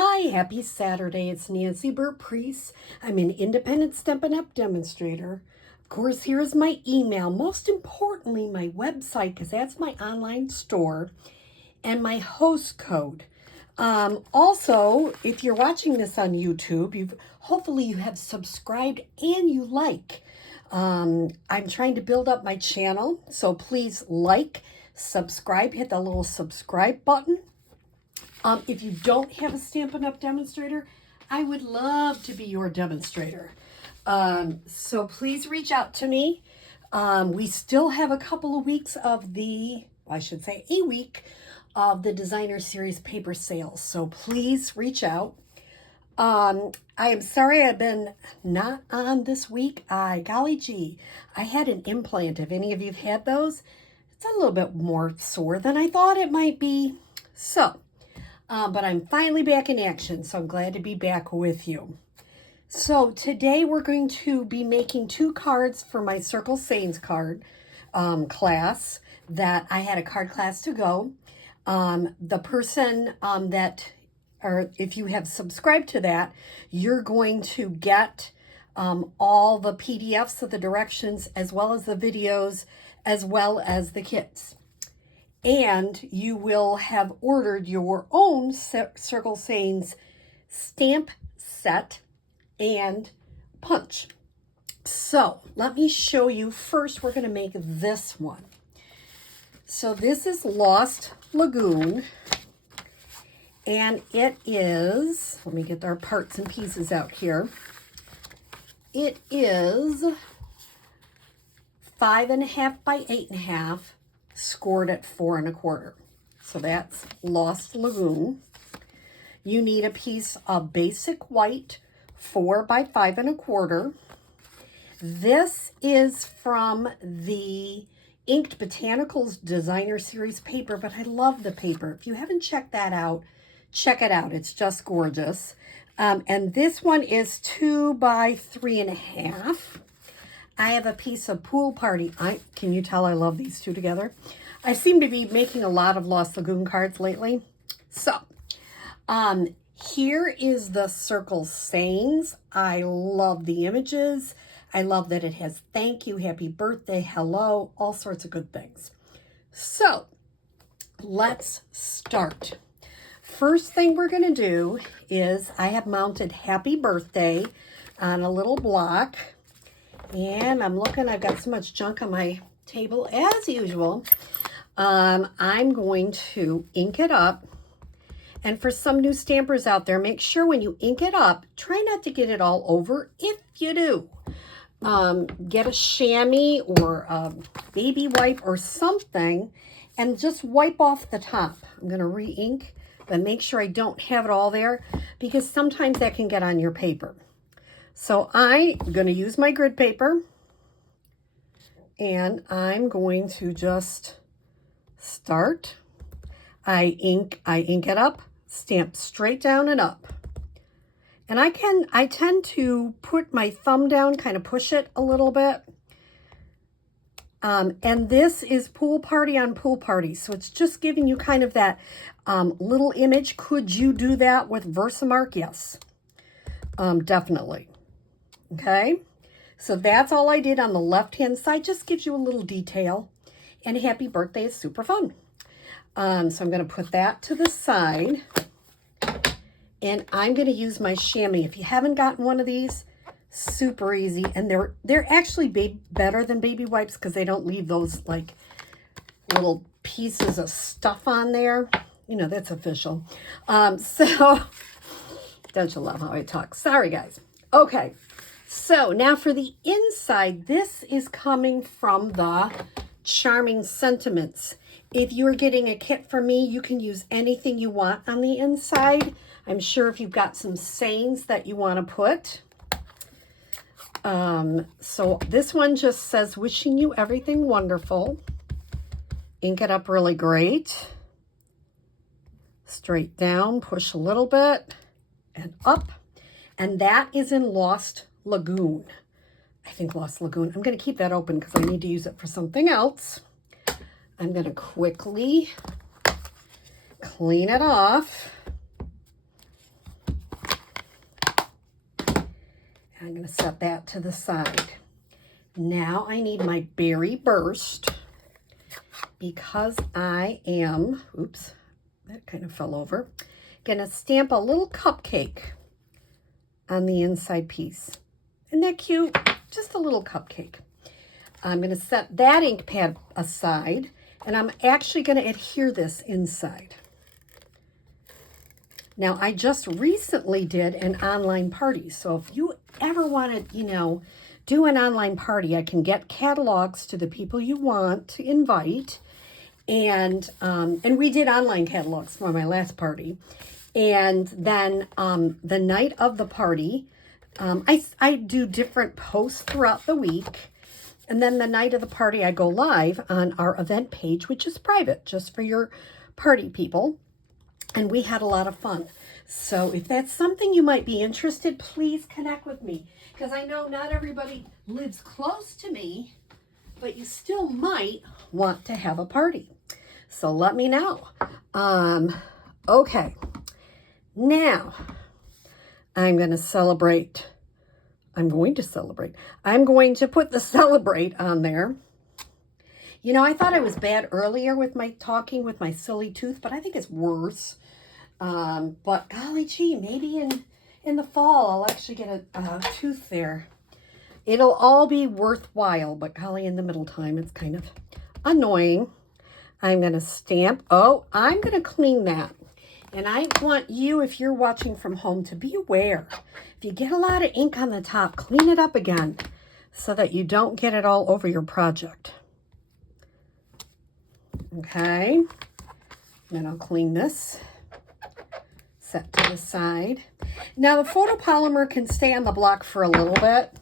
Hi, happy Saturday. It's Nancy Burt-Preece. I'm an independent Stampin' Up! Demonstrator. Of course, here is my email. Most importantly, my website, because that's my online store, and my host code. Also, if you're watching this on YouTube, hopefully you have subscribed and you like. I'm trying to build up my channel, so please like, subscribe, hit the little subscribe button. If you don't have a Stampin' Up! Demonstrator, I would love to be your demonstrator. So please reach out to me. We still have a couple of weeks of a week of the Designer Series paper sales. So please reach out. I am sorry I've been not on this week. Golly gee, I had an implant. If any of you have had those, it's a little bit more sore than I thought it might be. So, but I'm finally back in action, so I'm glad to be back with you. So today we're going to be making 2 cards for my Circle Sayings card class that I had a card class to go. The person or if you have subscribed to that, you're going to get all the PDFs of the directions, as well as the videos, as well as the kits. And you will have ordered your own Circle Sayings stamp set and punch. So let me show you. First, we're going to make this one. So this is Lost Lagoon. And it is, let me get our parts and pieces out here. It is 5.5 by 8.5, scored at 4 1/4. So that's Lost Lagoon. You need a piece of basic white 4 by 5 1/4. This is from the Inked Botanicals Designer Series paper, but I love the paper. If you haven't checked that out, check it out. It's just gorgeous. And this one is 2 by 3 1/2. I have a piece of Pool Party. Can you tell I love these two together? I seem to be making a lot of Lost Lagoon cards lately. So, here is the Circle Sayings. I love the images. I love that it has thank you, happy birthday, hello, all sorts of good things. So, let's start. First thing we're going to do is I have mounted happy birthday on a little block. And I'm looking, I've got so much junk on my table as usual. I'm going to ink it up. And for some new stampers out there, make sure when you ink it up, try not to get it all over. If you do, get a chamois or a baby wipe or something and just wipe off the top. I'm going to re-ink, but make sure I don't have it all there because sometimes that can get on your paper. So I'm going to use my grid paper and I'm going to just start. I ink it up, stamp straight down and up. And I tend to put my thumb down, kind of push it a little bit. And this is Pool Party on Pool Party. So it's just giving you kind of that little image. Could you do that with Versamark? Yes, definitely. Okay, so that's all I did on the left-hand side. Just gives you a little detail. And happy birthday is super fun. So I'm going to put that to the side. And I'm going to use my chamois. If you haven't gotten one of these, super easy. And they're actually better than baby wipes because they don't leave those like little pieces of stuff on there. You know, that's official. So, don't you love how I talk? Sorry, guys. Okay. So now for the inside, this is coming from the Charming Sentiments. If you're getting a kit from me, you can use anything you want on the inside. I'm sure if you've got some sayings that you want to put. So this one just says, wishing you everything wonderful. Ink it up really great. Straight down, push a little bit, and up. And that is in Lost Lagoon. I think Lost Lagoon. I'm going to keep that open because I need to use it for something else. I'm going to quickly clean it off. I'm going to set that to the side. Now I need my Berry Burst because I am, oops, that kind of fell over, going to stamp a little cupcake on the inside piece. Isn't that cute? Just a little cupcake. I'm going to set that ink pad aside, and I'm actually going to adhere this inside. Now, I just recently did an online party, so if you ever want to, do an online party, I can get catalogs to the people you want to invite, and we did online catalogs for my last party, and then the night of the party, I do different posts throughout the week, and then the night of the party, I go live on our event page, which is private, just for your party people. And we had a lot of fun. So if that's something you might be interested, please connect with me. Because I know not everybody lives close to me, but you still might want to have a party. So let me know. Okay. Now, I'm going to celebrate. I'm going to put the celebrate on there. I thought I was bad earlier with my talking with my silly tooth, but I think it's worse. But golly gee, maybe in the fall, I'll actually get a tooth there. It'll all be worthwhile, but golly, in the middle time, it's kind of annoying. I'm going to stamp. Oh, I'm going to clean that. And I want you, if you're watching from home, to be aware. If you get a lot of ink on the top, clean it up again so that you don't get it all over your project. Okay, then I'll clean this, set to the side. Now the photopolymer can stay on the block for a little bit,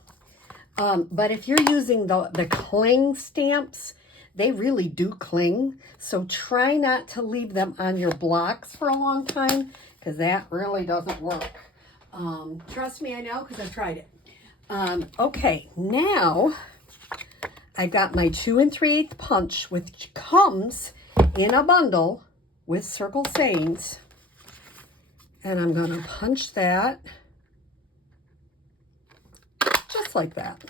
but if you're using the cling stamps, they really do cling. So try not to leave them on your blocks for a long time because that really doesn't work. Trust me, I know because I've tried it. Okay, now I got my 2 3/8 punch, which comes in a bundle with circle sayings. And I'm going to punch that just like that.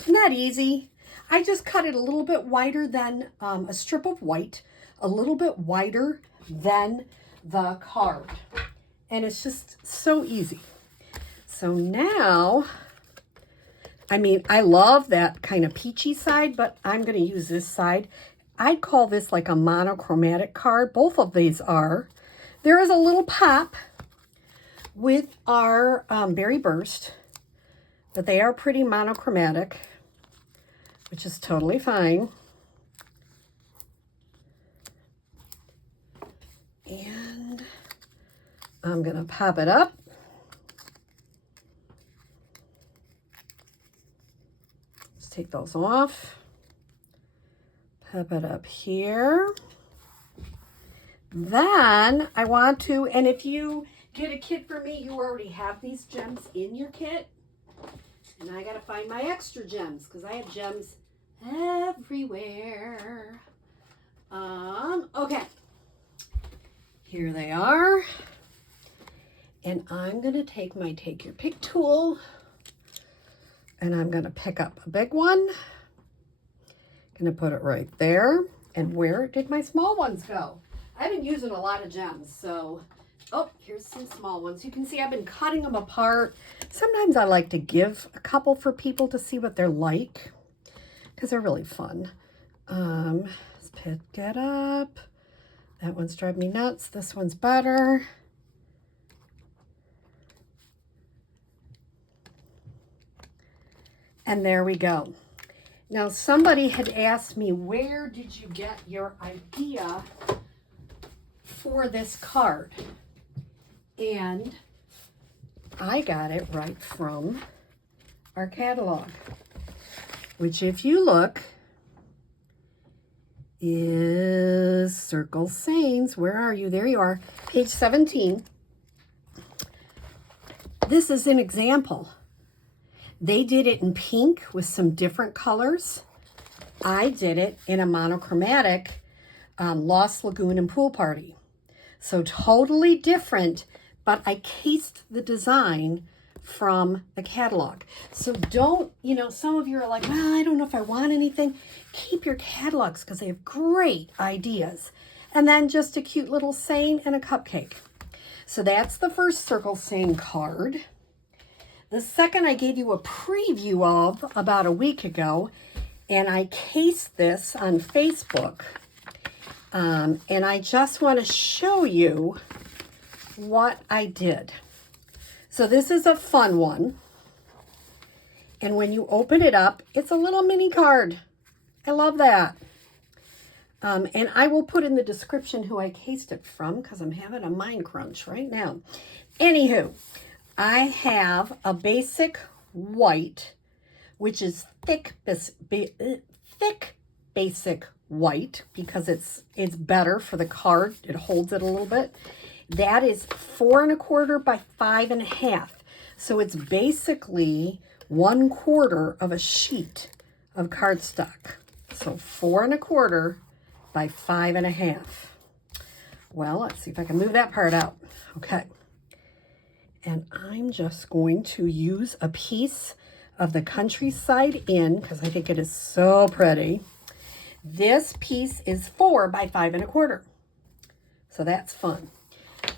Isn't that easy? I just cut it a little bit wider than a strip of white, a little bit wider than the card. And it's just so easy. So now, I love that kind of peachy side, but I'm going to use this side. I'd call this like a monochromatic card. Both of these are. There is a little pop with our Berry Burst, but they are pretty monochromatic, which is totally fine. And I'm going to pop it up. Let's take those off. Pop it up here. Then I want to, and if you get a kit for me, you already have these gems in your kit. And I got to find my extra gems because I have gems everywhere. Okay. Here they are. And I'm going to take my Take Your Pick tool and I'm going to pick up a big one. Going to put it right there. And where did my small ones go? I've been using a lot of gems, so, oh, here's some small ones. You can see I've been cutting them apart. Sometimes I like to give a couple for people to see what they're like, because they're really fun. Let's pick it up. That one's driving me nuts. This one's better. And there we go. Now, somebody had asked me, where did you get your idea for this card? And I got it right from our catalog, which if you look is Circle Sayings. Where are you? There you are. Page 17. This is an example. They did it in pink with some different colors. I did it in a monochromatic Lost Lagoon and Pool Party. So totally different, but I cased the design from the catalog. So don't, some of you are like, well, I don't know if I want anything. Keep your catalogs because they have great ideas. And then just a cute little saying and a cupcake. So that's the first circle saying card. The second I gave you a preview of about a week ago, and I cased this on Facebook. And I just want to show you what I did. So this is a fun one. And when you open it up, it's a little mini card. I love that. And I will put in the description who I cased it from because I'm having a mind crunch right now. Anywho, I have a basic white, which is thick basic white because it's better for the card. It holds it a little bit. That is 4 1/4 by 5 1/2. So it's basically 1/4 of a sheet of cardstock. So 4 1/4 by 5 1/2. Well, let's see if I can move that part out. Okay. And I'm just going to use a piece of the Countryside Inn because I think it is so pretty. This piece is 4 by 5 1/4. So that's fun.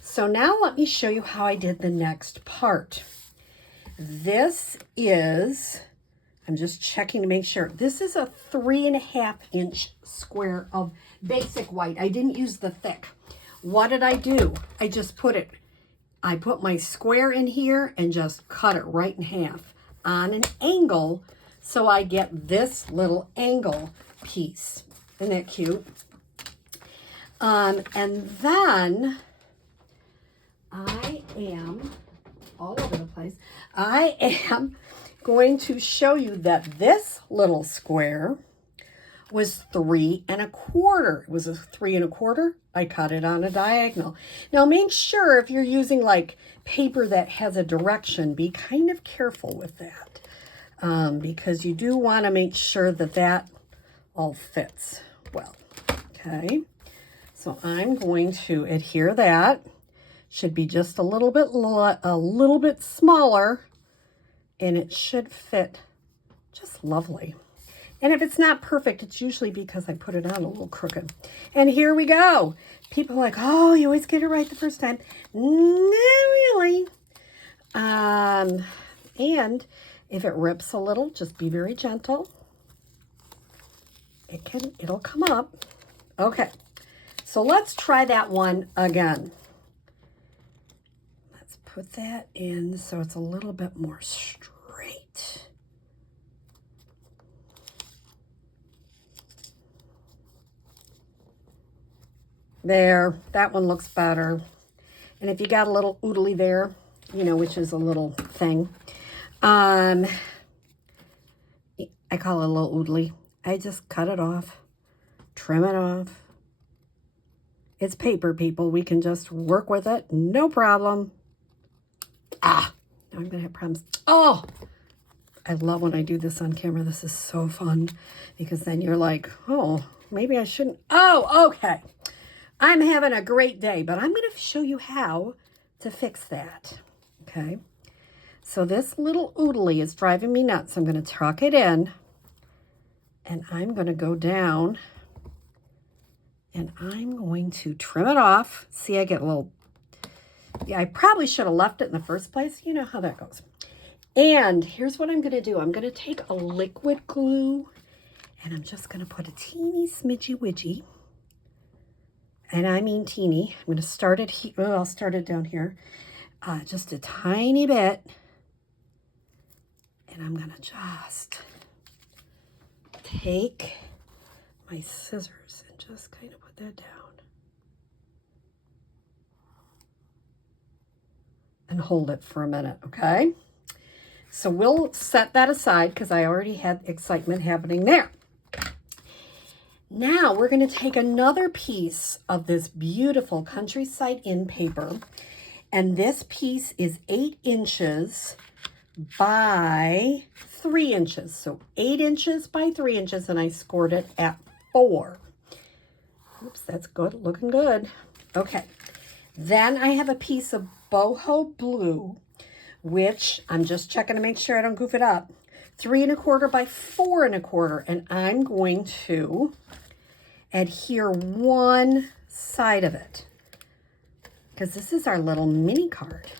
So now let me show you how I did the next part. This is, I'm just checking to make sure. This is a 3 1/2 inch square of basic white. I didn't use the thick. What did I do? I put my square in here and just cut it right in half on an angle so I get this little angle piece. Isn't that cute? And then I am all over the place. I am going to show you that this little square was 3 1/4. It was a 3 1/4. I cut it on a diagonal. Now make sure if you're using like paper that has a direction, be kind of careful with that because you do want to make sure that that all fits well. Okay, so I'm going to adhere that. Should be just a little bit smaller, and it should fit just lovely. And if it's not perfect, it's usually because I put it on a little crooked. And here we go. People are like, oh, you always get it right the first time. Not really. And if it rips a little, just be very gentle. It'll come up. Okay. So let's try that one again. Let's put that in so it's a little bit more straight. There, that one looks better. And if you got a little oodly there, which is a little thing, I call it a little oodly. I just cut it off, trim it off. It's paper, people. We can just work with it. No problem. Now I'm going to have problems. Oh, I love when I do this on camera. This is so fun because then you're like, oh, maybe I shouldn't. Oh, okay. I'm having a great day, but I'm going to show you how to fix that. Okay. So this little oodly is driving me nuts. I'm going to tuck it in and I'm going to go down and I'm going to trim it off. See, I get a little, I probably should have left it in the first place. You know how that goes. And here's what I'm going to do. I'm going to take a liquid glue and I'm just going to put a teeny smidgy widgy. And I mean teeny. I'm going to start it here. Oh, I'll start it down here. Just a tiny bit. And I'm going to just take my scissors and just kind of put that down. And hold it for a minute, okay? So we'll set that aside because I already had excitement happening there. Now we're going to take another piece of this beautiful Countryside Inn paper. And this piece is 8 inches by 3 inches. So 8 inches by 3 inches, and I scored it at 4. Oops, that's good, looking good. Okay, then I have a piece of boho blue, which I'm just checking to make sure I don't goof it up. 3 1/4 by 4 1/4, and I'm going to adhere one side of it because this is our little mini card.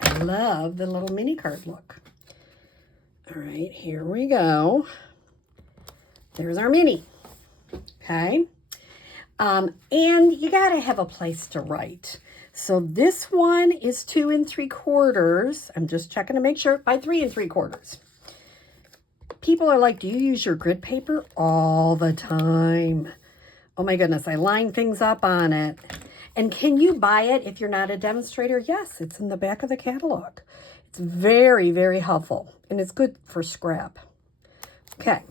I love the little mini card look. All right, here we go. There's our mini. Okay. And you got to have a place to write. So this one is 2 3/4. I'm just checking to make sure, by 3 3/4. People are like, do you use your grid paper? All the time. Oh my goodness, I line things up on it. And can you buy it if you're not a demonstrator? Yes, it's in the back of the catalog. It's very, very helpful, and it's good for scrap. Okay,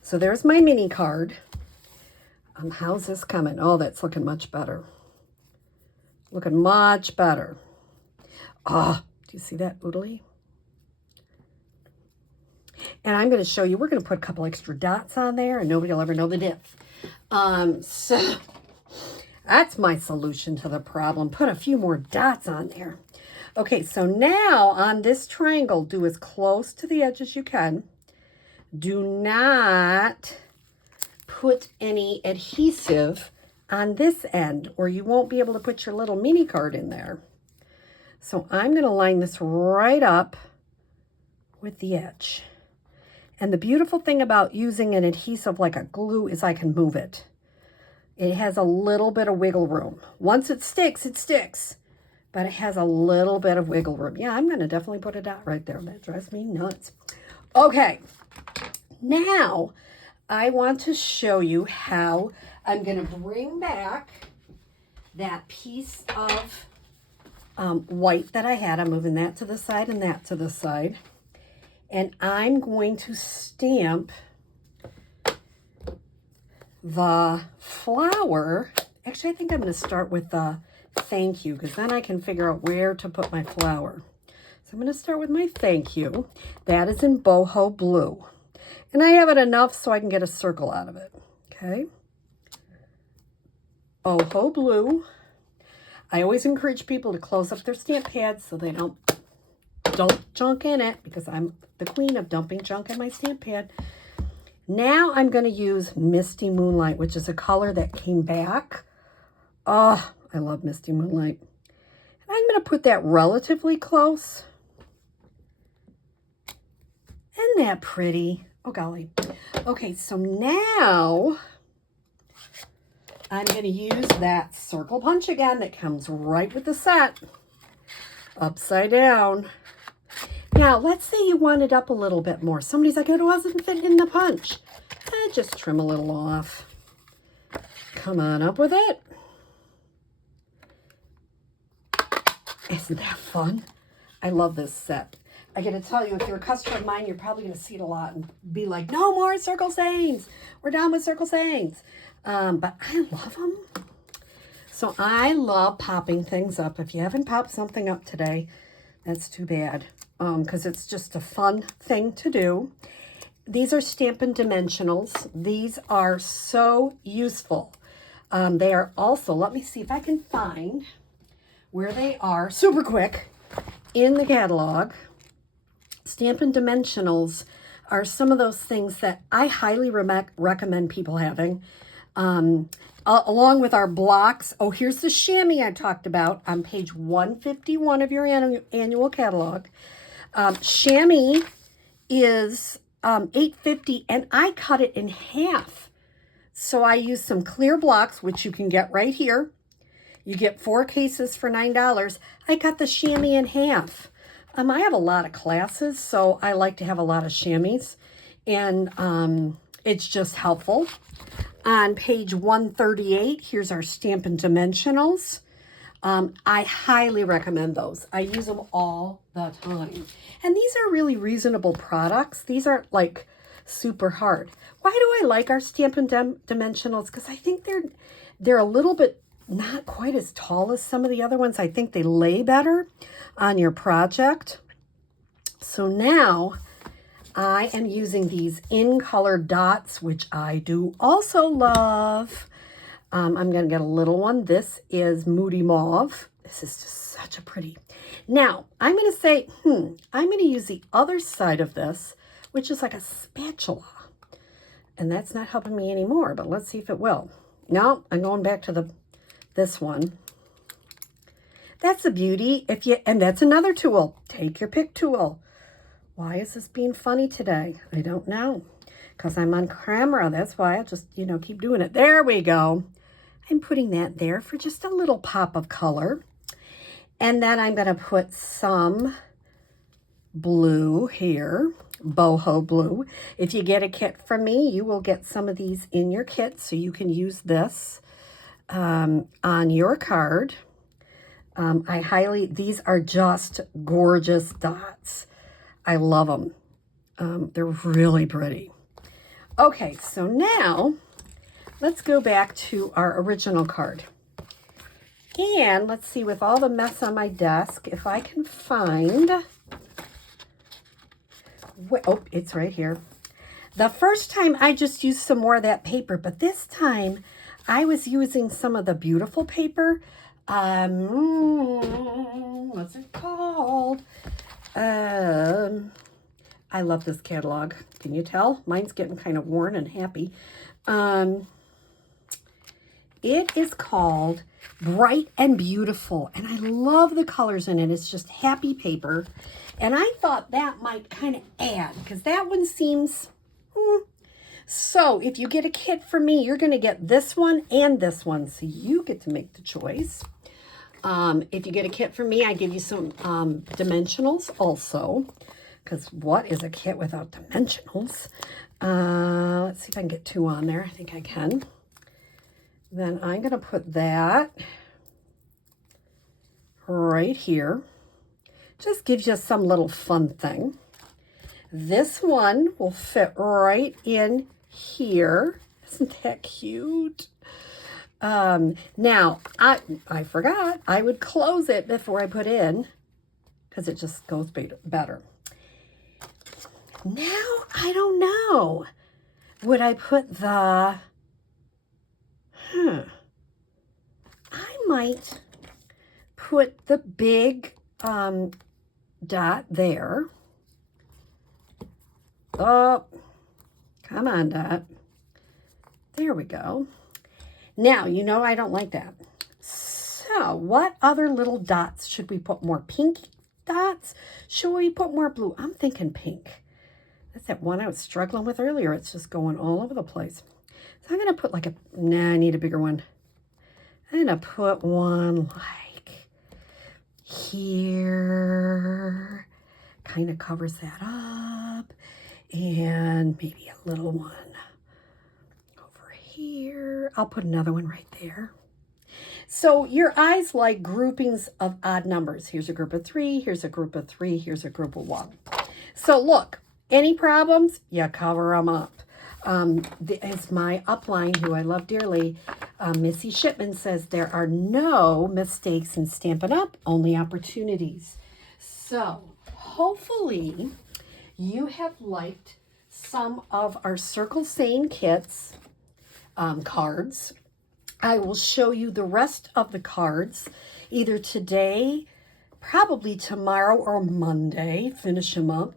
so there's my mini card. How's this coming? Oh, that's looking much better. Looking much better. Oh, do you see that oodly? And I'm going to show you, we're going to put a couple extra dots on there, and nobody will ever know the diff. So that's my solution to the problem. Put a few more dots on there. Okay, so now on this triangle, do as close to the edge as you can. Do not put any adhesive on this end, or you won't be able to put your little mini card in there. So I'm going to line this right up with the edge. And the beautiful thing about using an adhesive like a glue is I can move it. It has a little bit of wiggle room. Once it sticks, but it has a little bit of wiggle room. Yeah, I'm going to definitely put a dot right there. That drives me nuts. Okay, now I want to show you how I'm going to bring back that piece of white that I had. I'm moving that to the side and that to the side. And I'm going to stamp the flower. Actually, I think I'm going to start with the thank you, because then I can figure out where to put my flower. So I'm going to start with my thank you. That is in boho blue. And I have it enough so I can get a circle out of it. Okay. Boho blue. I always encourage people to close up their stamp pads so they don't dump junk in it, because I'm the queen of dumping junk in my stamp pad. Now I'm going to use Misty Moonlight, which is a color that came back. Oh, I love Misty Moonlight. And I'm going to put that relatively close. Isn't that pretty? Oh, golly. Okay, so now I'm going to use that circle punch again that comes right with the set. Upside down. Now, let's say you want it up a little bit more. Somebody's like, it wasn't fitting in the punch. Just trim a little off. Come on up with it. Isn't that fun? I love this set. I got to tell you, if you're a customer of mine, you're probably going to see it a lot and be like, no more circle sayings. We're done with circle sayings. But I love them. So I love popping things up. If you haven't popped something up today, that's too bad. Because it's just a fun thing to do. These are Stampin' Dimensionals. These are so useful. They are also, let me see if I can find where they are super quick in the catalog. Stampin' Dimensionals are some of those things that I highly recommend people having. Along with our blocks. Oh, here's the chamois I talked about on page 151 of your annual catalog. Chamois is $8.50, and I cut it in half. So I use some clear blocks, which you can get right here. You get 4 cases for $9. I cut the chamois in half. I have a lot of classes, so I like to have a lot of chamois, and it's just helpful. On page 138, here's our Stampin' Dimensionals. I highly recommend those. I use them all the time. And these are really reasonable products. These aren't like super hard. Why do I like our Stampin' Dimensionals? Because I think they're a little bit not quite as tall as some of the other ones. I think they lay better on your project. So now I am using these in color dots, which I do also love. I'm going to get a little one. This is Moody Mauve. This is just such a pretty. Now, I'm going to say, I'm going to use the other side of this, which is like a spatula. And that's not helping me anymore, but let's see if it will. No, I'm going back to this one. That's a beauty. And that's another tool. Take your pick tool. Why is this being funny today? I don't know. Because I'm on camera. That's why I'll just, keep doing it. There we go. I'm putting that there for just a little pop of color. And then I'm going to put some blue here, boho blue. If you get a kit from me, you will get some of these in your kit, so you can use this on your card. These are just gorgeous dots. I love them. They're really pretty. Okay, so now let's go back to our original card. And let's see, with all the mess on my desk, if I can find, oh, it's right here. The first time I just used some more of that paper, but this time I was using some of the beautiful paper. What's it called? I love this catalog. Can you tell? Mine's getting kind of worn and happy. It is called Bright and Beautiful, and I love the colors in it. It's just happy paper, and I thought that might kind of add, because that one seems, So if you get a kit from me, you're going to get this one and this one, so you get to make the choice. If you get a kit from me, I give you some dimensionals also, because what is a kit without dimensionals? Let's see if I can get 2 on there. I think I can. Then I'm going to put that right here. Just gives you some little fun thing. This one will fit right in here. Isn't that cute? Now, I forgot I would close it before I put in, because it just goes better. Now, I don't know. Would I put the... I might put the big dot there. Oh, come on, dot. There we go. Now, I don't like that. So, what other little dots should we put? More pink dots? Should we put more blue? I'm thinking pink. That's that one I was struggling with earlier. It's just going all over the place. So I'm going to put like I need a bigger one. I'm going to put one like here. Kind of covers that up. And maybe a little one over here. I'll put another one right there. So your eyes like groupings of odd numbers. Here's a group of 3. Here's a group of 3. Here's a group of 1. So look, any problems? You cover them up. As my upline, who I love dearly, Missy Shipman says, there are no mistakes in Stampin' Up, only opportunities. So hopefully you have liked some of our Circle Sane kits cards. I will show you the rest of the cards either today, probably tomorrow or Monday, finish them up.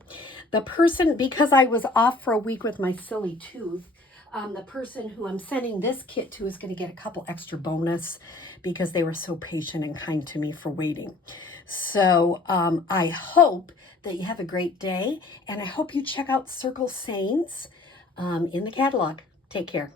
The person, because I was off for a week with my silly tooth, the person who I'm sending this kit to is going to get a couple extra bonus because they were so patient and kind to me for waiting. So I hope that you have a great day, and I hope you check out Circle Sanes in the catalog. Take care.